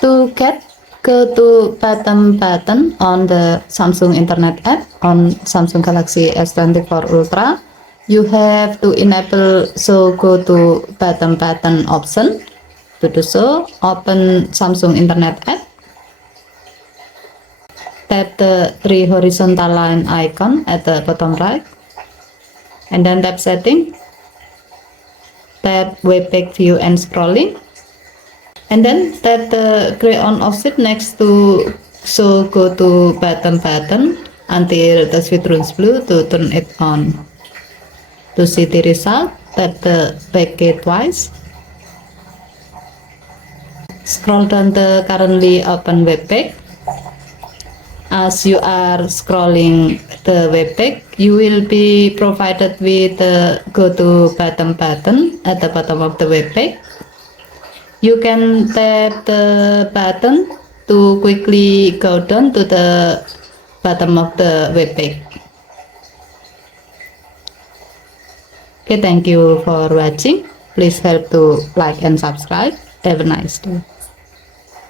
To get go to button on the Samsung Internet app on Samsung Galaxy S24 Ultra, you have to enable so go to button option. To do so, open Samsung Internet app, tap the three horizontal line icon at the bottom right, and then tap setting, tap web page view and scrolling, and then tap the gray on off switch next to so go to button until the switch turns blue to turn it on. To see the result, tap the back key twice, scroll down the currently open web page. As you are scrolling the web page, you will be provided with the go to button at the bottom of the web page. You can tap the button to quickly go down to the bottom of the web page. Okay, thank you for watching. Please help to like and subscribe. Have a nice day.